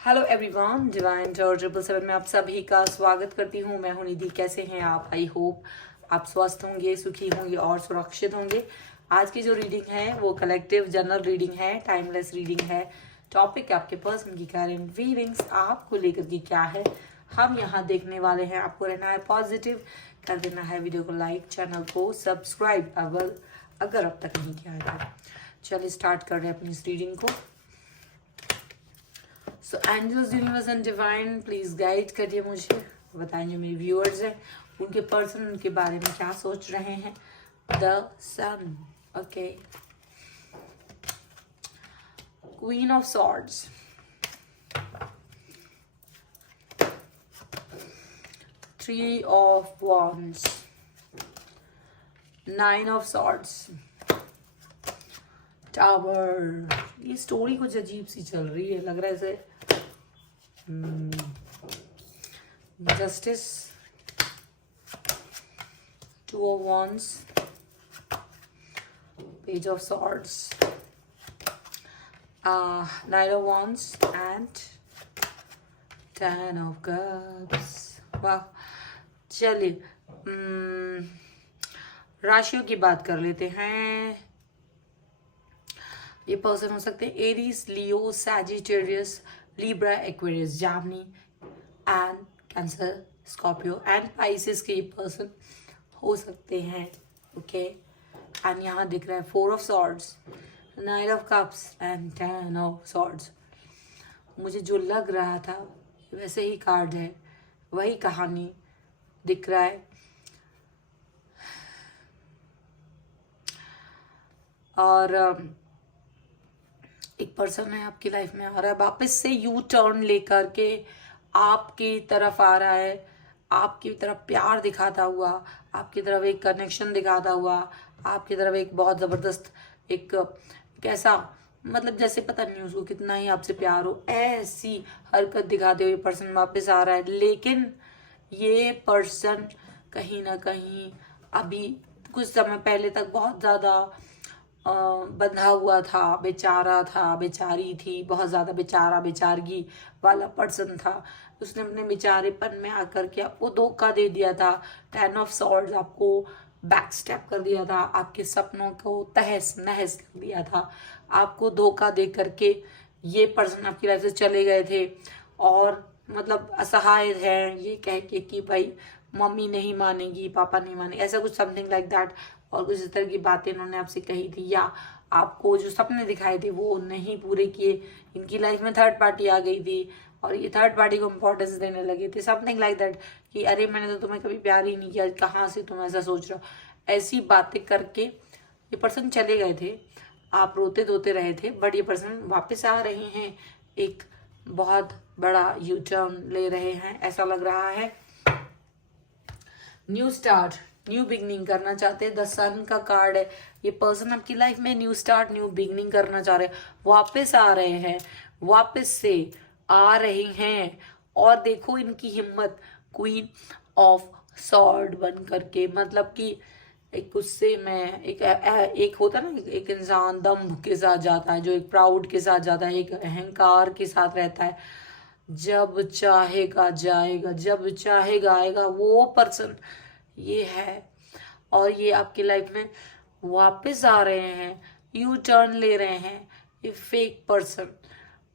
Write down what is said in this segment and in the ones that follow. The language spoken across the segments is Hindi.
हेलो एवरीवन, डिवाइन टॉर 777 में आप सभी का स्वागत करती हूँ। मैं हूँ निधि। कैसे हैं आप? आई होप आप स्वस्थ होंगे, सुखी होंगे और सुरक्षित होंगे। आज की जो रीडिंग है वो कलेक्टिव जनरल रीडिंग है, टाइमलेस रीडिंग है। टॉपिक आपके पर्सन की करंट फीलिंग्स आपको लेकर के क्या है, हम यहाँ देखने वाले हैं। आपको रहना है पॉजिटिव, कर देना है वीडियो को लाइक, चैनल को सब्सक्राइब अगर अब तक नहीं किया है तो। चलिए स्टार्ट कर रहे हैं अपनी इस रीडिंग को। So angels, universe and divine please guide करिए मुझे, बताएं जो मेरे व्यूअर्स हैं उनके पर्सन उनके बारे में क्या सोच रहे हैं। The sun, okay, queen of swords, three of wands, nine of swords, tower. ये स्टोरी कुछ अजीब सी चल रही है, लग रहा है जैसे justice, two of wands, page of swords, knight of wands and 10 of cups। वाह, चलिए राशियों की बात कर लेते हैं। ये पर्सन हो सकते हैं एरीज, लियो, सैजिटेरियस, लिब्रा, एक्वेरियस, जामनी and cancer, Scorpio and Pisces के ये पर्सन हो सकते हैं। ओके, एंड यहाँ दिख रहा है 4 of swords, 9 of cups and 10 of swords. मुझे जो लग रहा था वैसे ही कार्ड है, वही कहानी दिख रहा है। और एक पर्सन है आपकी लाइफ में आ रहा है, वापस से यू टर्न लेकर के आपकी तरफ आ रहा है, आपकी तरफ प्यार दिखाता हुआ, आपकी तरफ एक कनेक्शन दिखाता हुआ, आपकी तरफ एक बहुत ज़बरदस्त एक कैसा मतलब जैसे पता नहीं उसको कितना ही आपसे प्यार हो, ऐसी हरकत दिखाते हुए पर्सन वापस आ रहा है। लेकिन ये पर्सन कहीं ना कहीं अभी कुछ समय पहले तक बहुत ज़्यादा बंधा हुआ था, बेचारा था, बेचारी थी, बहुत ज़्यादा बेचारा बेचारगी वाला पर्सन था। उसने अपने बेचारेपन में आकर के आपको धोखा दे दिया था। 10 ऑफ सॉर्ड्स आपको बैक स्टेप कर दिया था, आपके सपनों को तहस नहस कर दिया था। आपको धोखा दे करके ये पर्सन आपकी लाइफ से चले गए थे और मतलब असहाय है ये कह के कि भाई मम्मी नहीं मानेगी, पापा नहीं मानेगी, ऐसा कुछ समथिंग लाइक दैट। और कुछ इस तरह की बातें इन्होंने आपसे कही थी, या आपको जो सपने दिखाए थे वो नहीं पूरे किए। इनकी लाइफ में थर्ड पार्टी आ गई थी और ये थर्ड पार्टी को इम्पोर्टेंस देने लगे थे, समथिंग लाइक दैट कि अरे मैंने तो तुम्हें कभी प्यार ही नहीं किया, कहाँ से तुम ऐसा सोच रहे हो। ऐसी बातें करके ये पर्सन चले गए थे, आप रोते धोते रहे थे, बट ये पर्सन वापस आ रहे हैं, एक बहुत बड़ा यू टर्न ले रहे हैं, ऐसा लग रहा है। न्यू स्टार्ट, न्यू बिगनिंग करना चाहते हैं। द सन का कार्ड है, ये पर्सन आपकी लाइफ में न्यू स्टार्ट, न्यू बिगनिंग करना चाह रहे हैं, वापस आ रहे हैं, वापस से आ रहे हैं। और देखो इनकी हिम्मत, क्वीन ऑफ सॉर्ड बन करके, मतलब कि एक गुस्से में एक होता ना, एक इंसान दम्भ के साथ जाता है, जो एक प्राउड के साथ जाता है, एक अहंकार के साथ रहता है, जब चाहेगा जाएगा, जब चाहेगा आएगा, वो पर्सन ये है। और ये आपकी लाइफ में वापस आ रहे हैं, यू टर्न ले रहे हैं। ये फेक पर्सन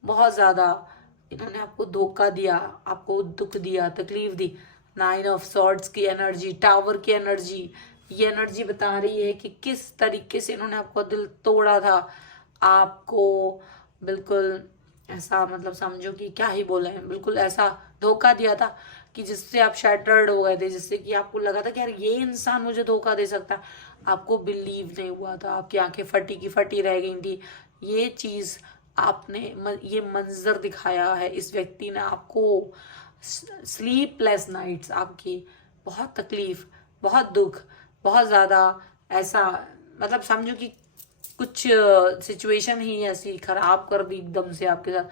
बहुत ज़्यादा इन्होंने आपको धोखा दिया, आपको दुख दिया, तकलीफ दी। 9 ऑफ सॉर्ड्स की एनर्जी, टावर की एनर्जी, ये एनर्जी बता रही है कि किस तरीके से इन्होंने आपको दिल तोड़ा था, आपको बिल्कुल ऐसा मतलब समझो कि क्या ही बोले हैं, बिल्कुल ऐसा धोखा दिया था कि जिससे आप शैटर्ड हो गए थे, जिससे कि आपको लगा था कि यार ये इंसान मुझे धोखा दे सकता है। आपको बिलीव नहीं हुआ था, आपकी आंखें फटी की फटी रह गई थी। ये चीज़ आपने ये मंजर दिखाया है इस व्यक्ति ने आपको, स्लीपलेस नाइट्स, आपकी बहुत तकलीफ, बहुत दुख, बहुत ज़्यादा ऐसा मतलब समझो कि कुछ सिचुएशन ही ऐसी खराब कर दी एकदम से आपके साथ।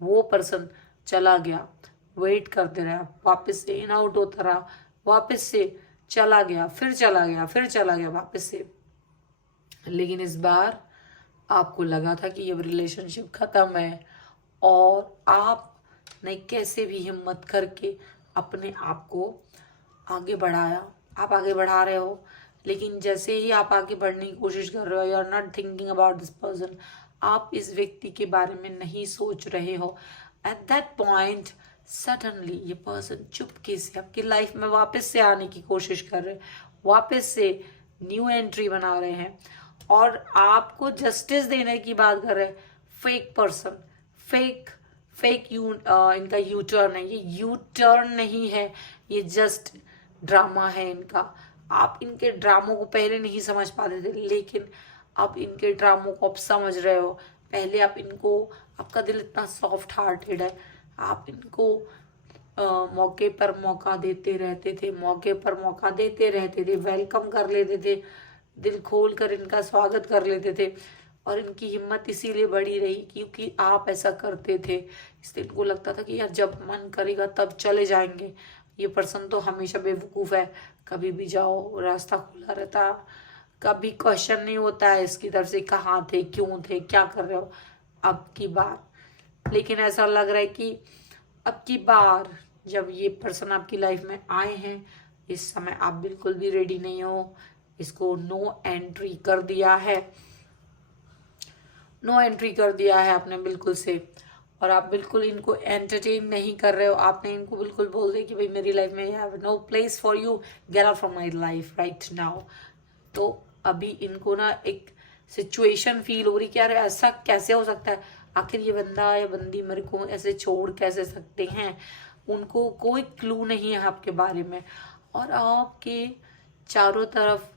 वो पर्सन चला गया, वेट करते रहे, वापस से इन आउट होता रहा, वापस से चला गया, फिर चला गया, फिर चला गया वापस से। लेकिन इस बार आपको लगा था कि ये रिलेशनशिप खत्म है और आप आपने कैसे भी हिम्मत करके अपने आप को आगे बढ़ाया, आप आगे बढ़ा रहे हो। लेकिन जैसे ही आप आगे बढ़ने की कोशिश कर रहे हो, you are not thinking about this person, आप इस व्यक्ति के बारे में नहीं सोच रहे हो। एट दैट पॉइंट सडनली ये पर्सन चुपके से आपकी लाइफ में वापस से आने की कोशिश कर रहे हैं, वापस से न्यू एंट्री बना रहे हैं और आपको जस्टिस देने की बात कर रहे हैं। फेक पर्सन, फेक इनका यू टर्न है। ये यू टर्न नहीं है, ये जस्ट ड्रामा है इनका। आप इनके ड्रामों को पहले नहीं समझ पाते थे, लेकिन अब इनके ड्रामों को आप समझ रहे हो। पहले आप इनको, आपका दिल इतना सॉफ्ट हार्टेड है, आप इनको मौके पर मौका देते रहते थे, मौके पर मौका देते रहते थे, वेलकम कर लेते थे, दिल खोल कर इनका स्वागत कर लेते थे। और इनकी हिम्मत इसीलिए बढ़ी रही क्योंकि आप ऐसा करते थे। इसलिए इनको लगता था कि यार जब मन करेगा तब चले जाएंगे, ये पर्सन तो हमेशा बेवकूफ़ है, कभी भी जाओ रास्ता खुला रहता, कभी क्वेश्चन नहीं होता है इसकी तरफ से कहाँ थे, क्यों थे, क्या कर रहे हो। अब की बार लेकिन ऐसा लग रहा है कि अब की बार जब ये पर्सन आपकी लाइफ में आए हैं, इस समय आप बिल्कुल भी रेडी नहीं हो। इसको नो एंट्री कर दिया है, नो एंट्री कर दिया है आपने बिल्कुल से। और आप बिल्कुल इनको एंटरटेन नहीं कर रहे हो। आपने इनको बिल्कुल बोल दिया कि भाई मेरी लाइफ में have no place for you, get out from my life right now. तो अभी इनको ना एक सिचुएशन फील हो रही कि यार ऐसा कैसे हो सकता है, आखिर ये बंदा या बंदी मेरे को ऐसे छोड़ कैसे सकते हैं। उनको कोई क्लू नहीं है आपके बारे में और आपके चारों तरफ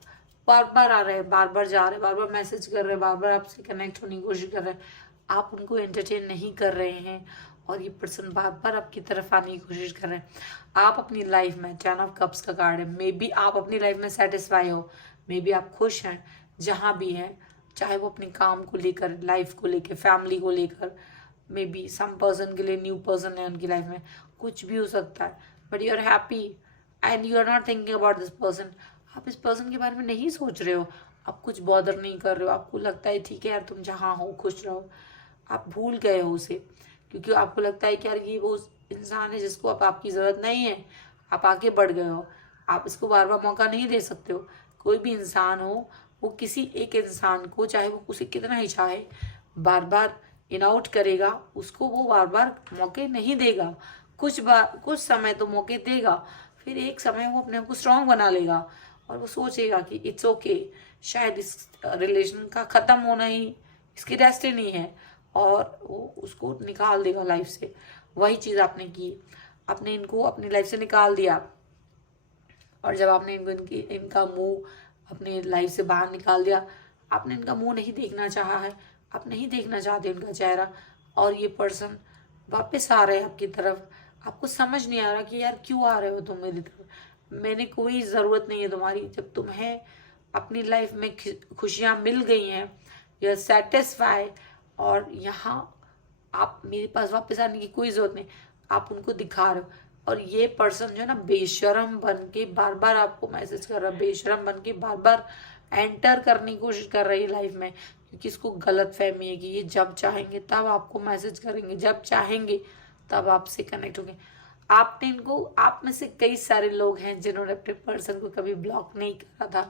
बार बार आ रहे हैं, बार बार जा रहे हैं, बार बार मैसेज कर रहे हैं, बार बार आपसे कनेक्ट होने की कोशिश कर रहे हैं। आप उनको एंटरटेन नहीं कर रहे हैं और ये पर्सन बार बार आपकी तरफ आने की कोशिश कर रहे हैं। आप अपनी लाइफ में 10 ऑफ कप्स का कार्ड है, मे बी आप अपनी लाइफ में सेटिस्फाई हो, मे बी आप खुश हैं जहाँ भी हैं, चाहे वो अपने काम को लेकर, लाइफ को लेकर, फैमिली को लेकर, मे बी सम पर्सन के लिए न्यू पर्सन है उनकी लाइफ में, कुछ भी हो सकता है। But you are happy and you are not thinking about this person. आप इस पर्सन के बारे में नहीं सोच रहे हो, आप कुछ बॉदर नहीं कर रहे हो। आपको लगता है ठीक है यार तुम जहाँ हो खुश रहो, आप भूल गए हो उसे क्योंकि आपको लगता है कि यार ये वो इंसान है जिसको अब आपकी ज़रूरत नहीं है। आप आगे बढ़ गए हो, आप इसको बार बार मौका नहीं दे सकते हो। कोई भी इंसान हो, वो किसी एक इंसान को चाहे वो उसे कितना ही चाहे बार बार इन आउट करेगा, उसको वो बार बार मौके नहीं देगा। कुछ समय तो मौके देगा, फिर एक समय वो अपने आप को स्ट्रांग बना लेगा और वो सोचेगा कि इट्स ओके, शायद इस रिलेशन का ख़त्म होना ही इसकी डेस्टिनी है और वो उसको निकाल देगा लाइफ से। वही चीज़ आपने की, आपने इनको अपनी लाइफ से निकाल दिया और जब आपने इनका मुंह अपने लाइफ से बाहर निकाल दिया, आपने इनका मुंह नहीं देखना चाहा है, आप नहीं देखना चाहते इनका चेहरा और ये पर्सन वापस आ रहे हैं आपकी तरफ। आपको समझ नहीं आ रहा कि यार क्यों आ रहे हो तुम मेरी तरफ, मैंने कोई ज़रूरत नहीं है तुम्हारी। जब तुम्हें अपनी लाइफ में खुशियाँ मिल गई हैं, यू आर सेटिस्फाई और यहाँ आप मेरे पास वापस आने की कोई ज़रूरत नहीं, आप उनको दिखा रहे हो। और ये पर्सन जो है ना बेशरम बन के बार बार आपको मैसेज कर रहा है, बेशरम बन के बार बार एंटर करने की कोशिश कर रही है लाइफ में क्योंकि इसको गलत फहमी है कि ये जब चाहेंगे तब आपको मैसेज करेंगे, जब चाहेंगे तब आपसे कनेक्ट होंगे। आपने इनको, आप में से कई सारे लोग हैं जिन्होंने अपने पर्सन को कभी ब्लॉक नहीं करा था,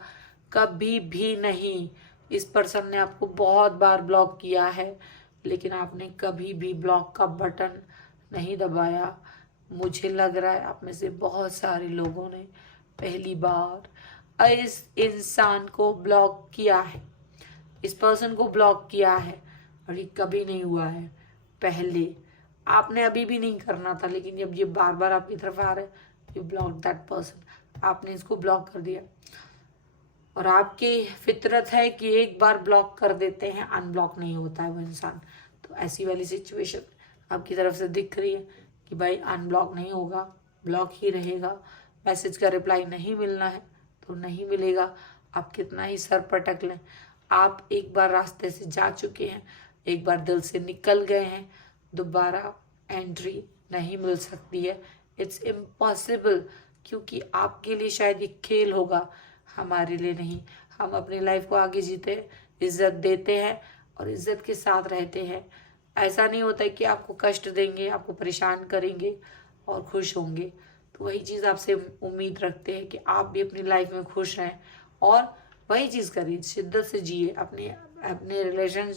कभी भी नहीं। इस पर्सन ने आपको बहुत बार ब्लॉक किया है लेकिन आपने कभी भी ब्लॉक का बटन नहीं दबाया। मुझे लग रहा है आप में से बहुत सारे लोगों ने पहली बार इस इंसान को ब्लॉक किया है, इस पर्सन को ब्लॉक किया है और ये कभी नहीं हुआ है पहले। आपने अभी भी नहीं करना था लेकिन जब ये बार बार आपकी तरफ आ रहा है, यू ब्लॉक दैट पर्सन, आपने इसको ब्लॉक कर दिया। और आपकी फितरत है कि एक बार ब्लॉक कर देते हैं, अनब्लॉक नहीं होता है वो इंसान। तो ऐसी वाली सिचुएशन आपकी तरफ से दिख रही है कि भाई अनब्लॉक नहीं होगा, ब्लॉक ही रहेगा। मैसेज का रिप्लाई नहीं मिलना है तो नहीं मिलेगा, आप कितना ही सर पटक लें। आप एक बार रास्ते से जा चुके हैं, एक बार दिल से निकल गए हैं, दोबारा एंट्री नहीं मिल सकती है। इट्स इम्पॉसिबल क्योंकि आपके लिए शायद ये खेल होगा, हमारे लिए नहीं। हम अपनी लाइफ को आगे जीते, इज्जत देते हैं और इज्जत के साथ रहते हैं। ऐसा नहीं होता है कि आपको कष्ट देंगे, आपको परेशान करेंगे और खुश होंगे। तो वही चीज़ आपसे उम्मीद रखते हैं कि आप भी अपनी लाइफ में खुश रहें और वही चीज़ करिए, शिद्दत से जिए। अपने अपने रिलेशन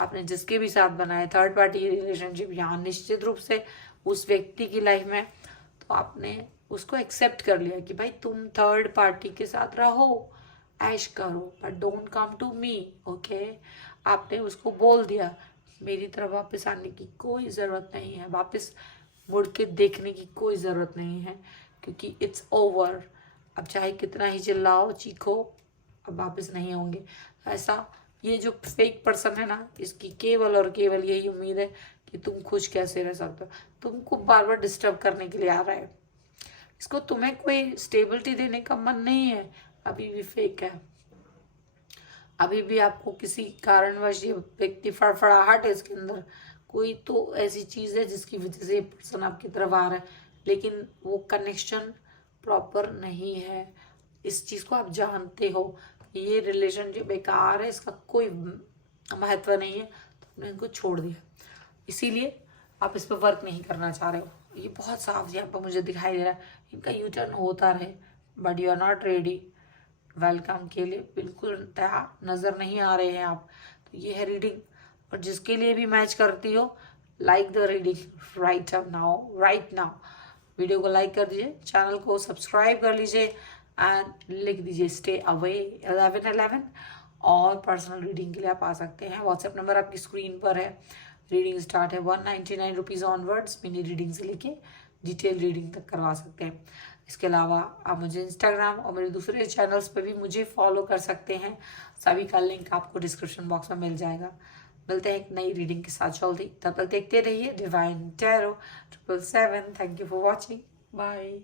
आपने जिसके भी साथ बनाए, थर्ड पार्टी रिलेशनशिप, यहाँ निश्चित रूप से उस व्यक्ति की लाइफ में, तो आपने उसको एक्सेप्ट कर लिया कि भाई तुम थर्ड पार्टी के साथ रहो, ऐश करो, but don't come to me. Okay, आपने उसको बोल दिया मेरी तरफ वापस आने की कोई ज़रूरत नहीं है, वापस मुड़ के देखने की कोई ज़रूरत नहीं है, क्योंकि इट्स ओवर। अब चाहे कितना ही चिल्लाओ चीखो, अब वापस नहीं होंगे। ऐसा ये जो फेक पर्सन है ना, इसकी केवल और केवल यही उम्मीद है कि तुम खुश कैसे रह सकते हो। तुमको बार बार डिस्टर्ब करने के लिए आ रहा है, इसको तुम्हें कोई स्टेबिलिटी देने का मन नहीं है, अभी भी फेक है। अभी भी आपको किसी कारणवश ये व्यक्ति फड़फड़ाहट है इसके अंदर, कोई तो ऐसी चीज़ है जिसकी वजह से ये पर्सन आपकी तरफ आ रहा है, लेकिन वो कनेक्शन प्रॉपर नहीं है। इस चीज़ को आप जानते हो, ये रिलेशन जो बेकार है, इसका कोई महत्व नहीं है, तो आपने इनको छोड़ दिया, इसीलिए आप इस पर वर्क नहीं करना चाह रहे हो। ये बहुत साफ यहाँ पर मुझे दिखाई दे रहा है, इनका यू टर्न होता रहे, but you are not ready welcome के लिए, बिल्कुल तैयार नज़र नहीं आ रहे हैं आप। तो ये है रीडिंग, और जिसके लिए भी मैच करती हो, like the reading right now. Video को लाइक कर दीजिए, चैनल को सब्सक्राइब कर लीजिए एंड लिख दीजिए स्टे अवे 1111। और पर्सनल रीडिंग के लिए आप आ सकते हैं, व्हाट्सएप नंबर आपकी स्क्रीन पर है। रीडिंग स्टार्ट है 199 रुपीज़ ऑनवर्ड्स, मिनी रीडिंग से लेके डिटेल रीडिंग तक करवा सकते हैं। इसके अलावा आप मुझे इंस्टाग्राम और मेरे दूसरे चैनल्स पे भी मुझे फॉलो कर सकते हैं, सभी का लिंक आपको डिस्क्रिप्शन बॉक्स में मिल जाएगा। मिलते हैं एक नई रीडिंग के साथ जल्दी, तब तक देखते रहिए Divine Tarot 777। Thank you for watching, bye.